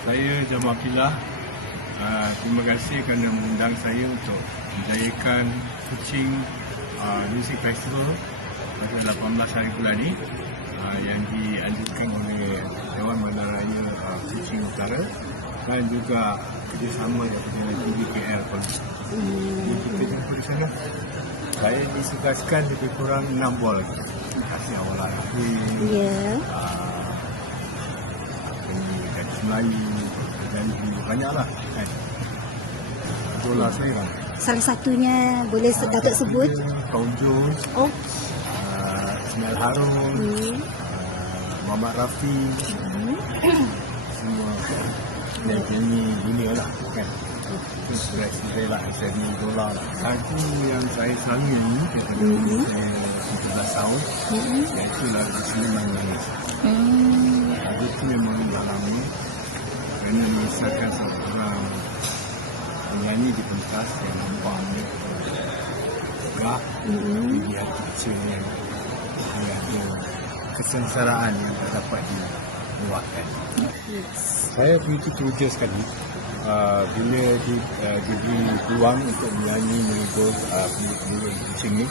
Saya Jamal Pilah. Uh, terima kasih kerana mengundang saya untuk menjayakan Kuching uh, Music Festival pada 18 hari bulan ini uh, yang dianjurkan oleh Dewan Bandaraya uh, Kuching Utara dan juga kerjasama dengan TVKL pun. Hmm. Kita jumpa di sana. Saya disugaskan lebih kurang 6 buah lagi. Terima kasih awal Rahim. Ya. Ah, ini gadis Melayu dan banyaklah kan. Idola saya kan. Salah satunya boleh se- Datuk sebut. Kaum Jones, Oh. uh, Ismail Harun, Hmm. uh, Muhammad Rafi, Hmm. semua dan ini dunia lah kan. Inspirasi saya lah, saya ni idola lah. Lagu yang saya selalu ni Mhm. saya 17 tahun, Hmm. iaitu lagu Seniman Manis. Hmm. Lagu itu memang dalamnya kerana mengisahkan seorang penyanyi di pentas yang nampaknya tegak Hmm. di hati kecilnya dia ada kesengsaraan yang tak dapat diluahkan. Yes. Saya begitu teruja sekali uh, bila di, uh, diberi peluang untuk menyanyi mengikut uh, penyanyi kucing ni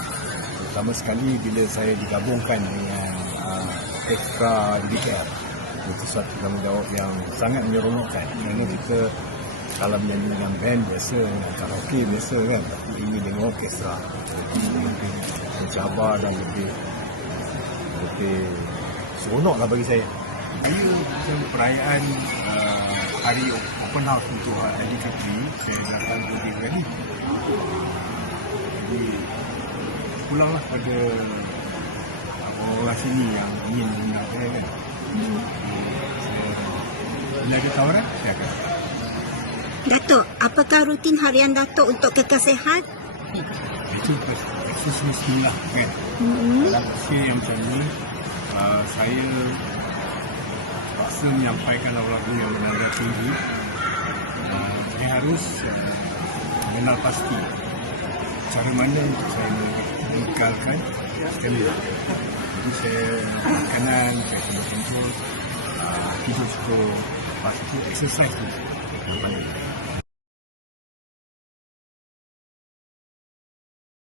pertama sekali bila saya digabungkan dengan uh, ekstra DKR itu satu tanggungjawab yang sangat menyeronokkan. Kerana kita kalau menyanyi dengan band biasa dengan karaoke biasa kan tapi ini dengan orkestra. Lebih mencabar dan lebih lebih seronok lah bagi saya. Saya macam perayaan uh, hari open house untuk Adi Kapri saya datang ke dia kali jadi pulanglah pada orang sini yang ingin mengenal saya kan bila ada tawaran saya akan Datuk, apakah rutin harian Datuk untuk kekal sihat? itu eksersis semula kan? Hmm. dalam usia yang macam ni uh, saya paksa menyampaikan lagu-lagu yang bernada tinggi. Uh, saya harus uh, mengenal pasti cara mana untuk saya mengekalkan sekali. Lagi jadi saya makanan saya kena kontrol uh, tidur cukup lepas itu exercise tu yang paling penting.